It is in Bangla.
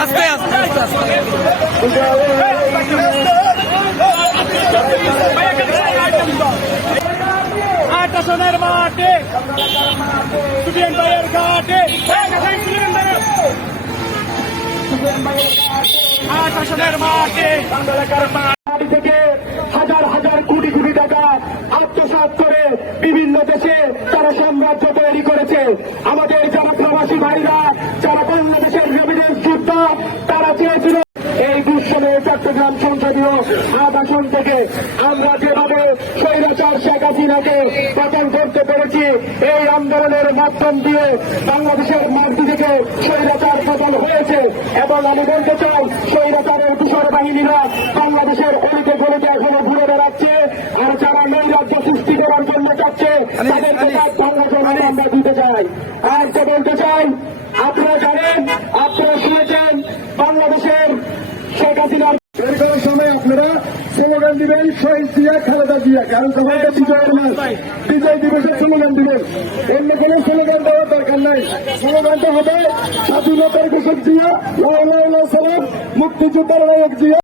আস্তে আস্তে মাঠে ঘাটে থেকে হাজার হাজার কোটি কোটি টাকা আত্মসাৎ করে বিভিন্ন দেশে তারা সাম্রাজ্য তৈরি করেছে। আমাদের যারা প্রবাসী ভাইরা যারা তারা চেয়েছিল এই দুঃসময়ে চট্টগ্রাম সংসদীয় আট আসন থেকে আমরা যেভাবে স্বৈরাচার শেখ হাসিনাকে পতন করতে পেরেছি এই আন্দোলনের মাধ্যম দিয়ে বাংলাদেশের মাটি থেকে স্বৈরাচার পতন হয়েছে। এবং আমি বলতে চাই স্বৈরাচারের তুষার বাহিনীরা বাংলাদেশের অলিতে গলিতে এখনও ঘুরে বেড়াচ্ছে আর যারা নৈরাজ্য সৃষ্টি করার জন্য তার বাংলাদেশ আমরা দিতে চাই। আর বলতে চাই আপনারা জানেন আপনারা শুনেছেন বাংলাদেশের শেখ হাসিনার বের করার সময় আপনারা স্লোগান দিবেন শহীদ জিয়া খালেদা জিয়া। কারণ সবাইকে বিজয়ের মাস বিজয় দিবসের স্লোগান দিবেন। অন্য কোনো স্লোগান দেওয়ার দরকার নাই। স্লোগানটা হবে স্বাধীনতার ঘোষক জিয়া লাল সালাম মুক্তিযোদ্ধার নায়ক জিয়া।